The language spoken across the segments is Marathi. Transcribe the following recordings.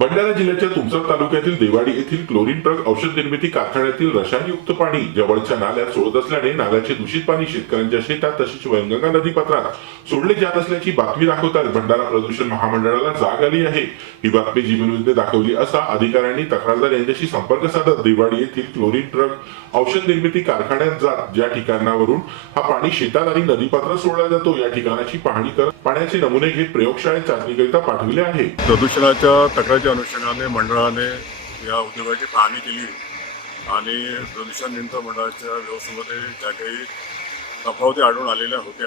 भंडारा जिल्ह्याच्या तुमसर तालुक्यातील देवाडी येथील क्लोरीन ट्रक औषध निर्मिती कारखान्यातील रसायनयुक्त पाणी जवळच्या नाल्यात सोडत असल्याने नाल्याचे दूषित पाणी शेतकऱ्यांच्या शेतात तसेच वैनगंगा नदीपात्रात सोडले जात असल्याची बातमी दाखवतात भंडारा प्रदूषण महामंडळाला जाग आली आहे. ही बातमी जी न्यूजने दाखवली असता अधिकाऱ्यांनी तक्रारदार यांच्याशी संपर्क साधत देवाडी येथील क्लोरीन ट्रक औषध निर्मिती कारखान्यात जात. ज्या ठिकाणावरून हा पाणी शेतात आणि नदीपात्रात सोडला जातो या ठिकाणाची पाहणी करत पाण्याचे नमुने घेत प्रयोगशाळेत चाचणीकरिता पाठविले आहे. प्रदूषणाच्या तक्रार त्या अनुषंगाने मंडळाने या उद्योगाची पाहणी केली आणि प्रदूषण नियंत्रण मंडळाच्या व्यवस्थेमध्ये ज्या काही तफावती आढळून आलेल्या होत्या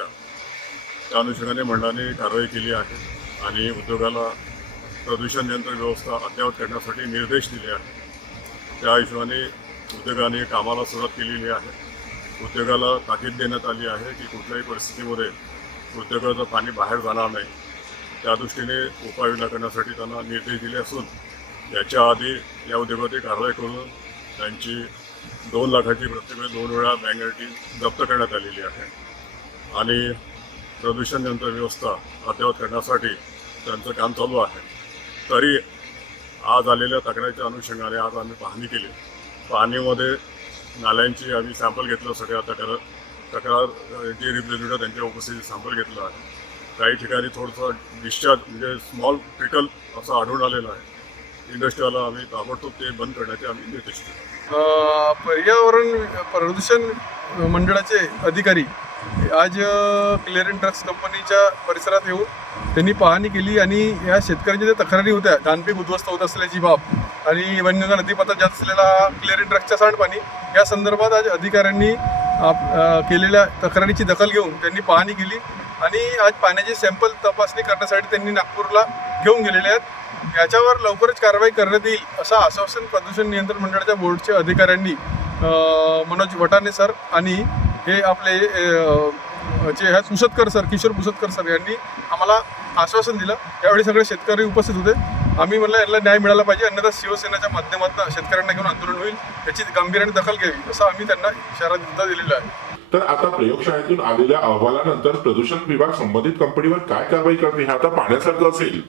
त्या अनुषंगाने मंडळाने कारवाई केली आहे आणि उद्योगाला प्रदूषण नियंत्रण व्यवस्था अद्ययावत करण्यासाठी निर्देश दिले आहेत. त्या हिशोबाने उद्योगाने कामाला सुरुवात केलेली आहे. उद्योगाला ताकीद देण्यात आली आहे की कुठल्याही परिस्थितीमध्ये उद्योगाचं पाणी बाहेर जाणार नाही. त्या दृष्टीने उपाययोजना करण्यासाठी त्यांना निर्देश दिले असून याच्या आधी या उद्योगाची कारवाई करून त्यांची दोन लाखाची प्रत्येक दोन वेळा बँक जप्त करण्यात आलेली आहे. आणि प्रदूषण नियंत्रण व्यवस्था अद्ययावत करण्यासाठी त्यांचं काम चालू आहे. तरी आज आलेल्या तक्रारीच्या अनुषंगाने आज आम्ही पाहणी केली. पाहणीमध्ये नाल्यांची आम्ही सॅम्पल घेतलं सगळ्या तक्रार तक्रार जे रिप्रेझेंटेटिव्ह त्यांच्या उपस्थितीत सॅम्पल घेतलं आहे. काही ठिकाणी थोडंसं डिस्चार्ज म्हणजे स्मॉल ट्रिकल असं आढळून आलेलं आहे. इंडस्ट्रीला आम्ही ताबडतोब ते बंद करण्याचे आम्ही निर्देश दिले. पर्यावरण प्रदूषण मंडळाचे अधिकारी आज क्लिअरिंग ड्रग्स कंपनीच्या परिसरात येऊन त्यांनी पाहणी केली आणि या शेतकऱ्यांच्या ज्या तक्रारी होत्या धानपीक उद्ध्वस्त होत असल्याची बाब आणि वनगंगा नदीपात्रात जात असलेला क्लिअरिंग ड्रग्सचा सांडपाणी या संदर्भात आज अधिकाऱ्यांनी आप- केलेल्या तक्रारीची दखल घेऊन त्यांनी पाहणी केली. आणि आज पाण्याची सॅम्पल तपासणी करण्यासाठी त्यांनी नागपूरला घेऊन गेलेले आहेत. याच्यावर लवकरच कारवाई करण्यात येईल असं आश्वासन प्रदूषण नियंत्रण मंडळाच्या बोर्डच्या अधिकाऱ्यांनी मनोज वटाने सर आणि हे आपले जे ह्या पुसतकर सर किशोर पुसतकर सर यांनी आम्हाला आश्वासन दिलं. यावेळी सगळे शेतकरी उपस्थित होते. आम्ही म्हणलं यांना न्याय मिळाला पाहिजे. अन्यथा शिवसेनेच्या माध्यमातून शेतकऱ्यांना घेऊन आंदोलन होईल. याची गांभीर्याने दखल घ्यावी असं आम्ही त्यांना इशारा दिलेला आहे. तर आता प्रयोगशाळेतून आलेल्या अहवालानंतर प्रदूषण विभाग संबंधित कंपनीवर काय कारवाई करते हे आता पाहण्यासारखं असेल.